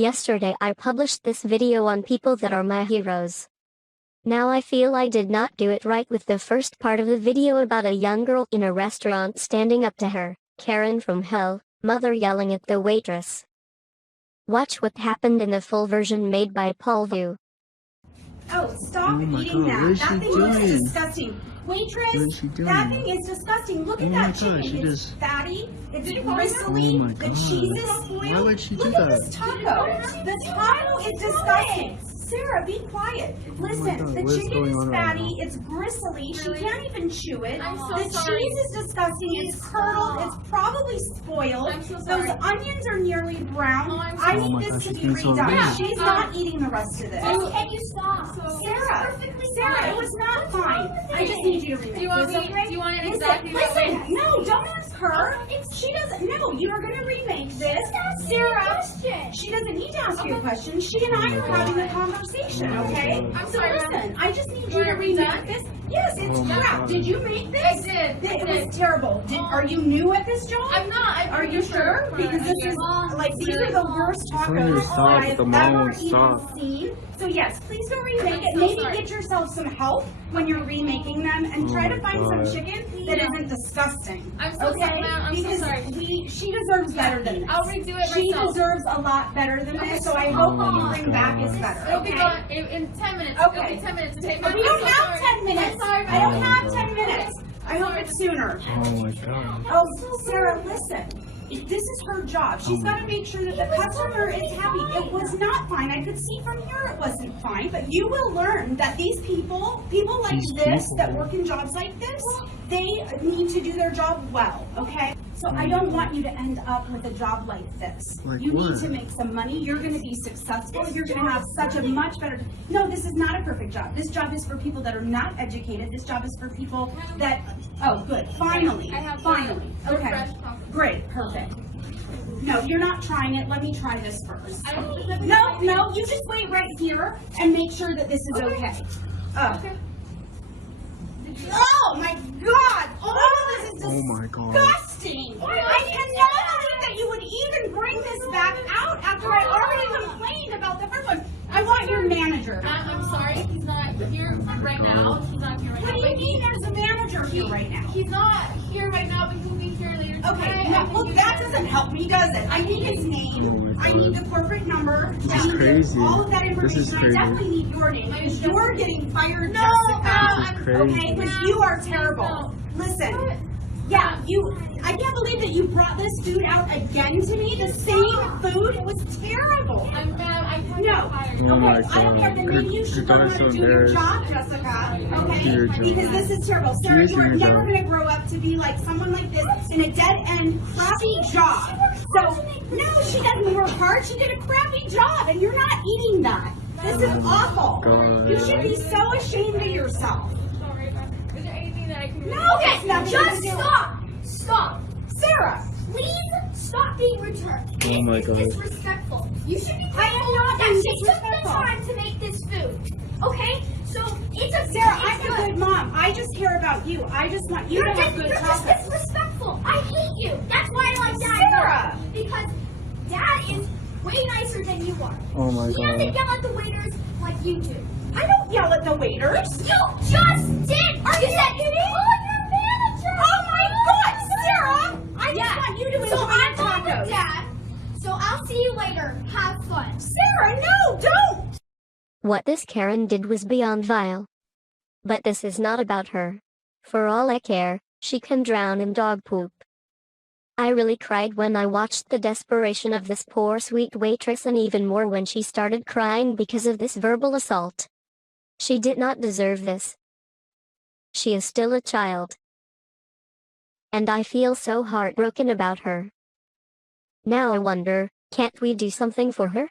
Yesterday I published this video on people that are my heroes. Now I feel I did not do it right with the first part of the video about a young girl in a restaurant standing up to her, Karen from hell, mother yelling at the waitress. Watch what happened in the full version made by Paul Vu. Oh, stop eating that. That thing looks disgusting. Waitress, that thing is disgusting. Look at that chicken. It's fatty, it's bristly, the cheese is spoiled. Why would she do Look that? at this taco. The taco is disgusting. Sarah, be quiet. Listen, the chicken is fatty, it's bristly, she can't even chew it. The cheese is disgusting, it's curdled, it's probably spoiled. Those onions are nearly brown. I need this to be redone. She's not eating the rest of this. Can you stop? Sarah, it was not fine. I just need you to remake Do you want it exactly Listen, no, don't ask her. She doesn't, no, you are going to remake this. Sarah, she doesn't need to ask you a question. She and I are having a conversation, okay? I'm So sorry. listen, I just need you to remake this. Yes, it's crap. Did you make this? I did. It was terrible. Are you new at this job? I'm not. Are you sure? Because this is, like, these are the worst tacos Stop, that the I've mom ever won't stop. even seen. So yes, please don't remake it. so Maybe sorry. get yourself some help when you're remaking them and try to find some chicken that isn't disgusting. I'm so Okay? sorry, ma'am. I'm so Because sorry. she deserves better than this. I'll redo it She myself. deserves a lot better than this, so I hope what you bring back is better. It'll be Okay? gone in 10 minutes. Okay. It'll be 10 minutes. Okay, But we don't have 10 minutes. I'm sorry. I don't have 10 minutes. I hope it's sooner. Oh my god. Oh, Sarah, listen. This is her job. She's got to make sure that the customer is happy. It was not fine. I could see from here it wasn't fine, but you will learn that these people like These this people. that work in jobs like this, they need to do their job well, okay? So I don't want you to end up with a job like this. Like You need what? to make some money. You're going to be successful. You're going to have such a much better. No, this is not a perfect job. This job is for people that are not educated. This job is for people that. Oh, good. Finally. I have Finally. Okay. fresh pumpkin. Great. Perfect. No, you're not trying it. Let me try this first. I don't No, you just wait right here and make sure that this is okay. Oh. Oh my God! Oh, this is Oh my god. disgusting! I cannot believe that you would even bring this back out after I already complained about the first one. I want your manager. I'm sorry. He's not here right now. He's not here right What now. do you mean there's a manager here right now? He's not here right now, but he'll be here later today. Okay, no, well, that doesn't help me, does it? I need his Oh name, my I need God. the corporate number, This I is need crazy. all of that This information. is I crazy. definitely need your name, because you're getting fired, No, Jessica. This is crazy. Okay, because you are terrible. Listen, yeah, I can't believe that you brought this food out again to me, the same food, it was terrible. I'm mad. I can't No. get fired. Oh my Okay, I don't care. Then God. maybe you Your should learn daughter's how to so do your embarrassed. job, Jessica. Do Okay? your job. Because this is terrible. She Sarah, is you are doing your never job. going to grow up to be like someone like this in a dead-end, crappy job. So, no, she doesn't work hard. She did a crappy job, and you're not eating that. This is awful. God. You should be so ashamed of yourself. Sorry about that. Is there anything that I can do? No, it's nothing just to do. stop. Sarah, Please stop being retarded. Oh my This God. is disrespectful. You should be I am thankful not that being she took the disrespectful. time to make this food. Okay? So it's a Sarah, it's I'm a good mom. I just care about you. I just want you to have good You're just tacos. disrespectful. I hate you. That's why I like Dad. Sarah! Because Dad is way nicer than you are. Oh my He doesn't god. yell at the waiters like you do. I don't yell at the waiters. You just did. Are you kidding? Call your manager. Oh my God, Sarah! I just want you to enjoy So I'm your going tacos. with Dad. So I'll see you later. Have fun. Sarah, no, don't! What this Karen did was beyond vile. But this is not about her. For all I care, she can drown in dog poop. I really cried when I watched the desperation of this poor sweet waitress, and even more when she started crying because of this verbal assault. She did not deserve this. She is still a child. And I feel so heartbroken about her. Now I wonder, can't we do something for her?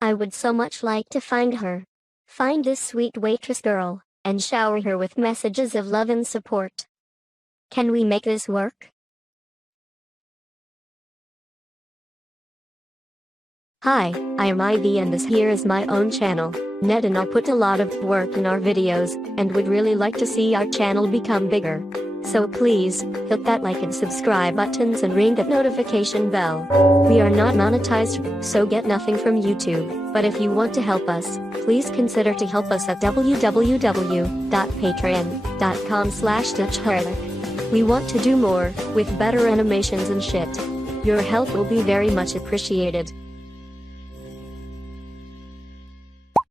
I would so much like to find her. Find this sweet waitress girl, and shower her with messages of love and support. Can we make this work? Hi, I am Ivy, and this here is my own channel. Ned and I put a lot of work in our videos, and would really like to see our channel become bigger. So please, hit that like and subscribe buttons and ring that notification bell. We are not monetized, so get nothing from YouTube, but if you want to help us, please consider to help us at www.patreon.com/DutchHerdic. We want to do more, with better animations and shit. Your help will be very much appreciated.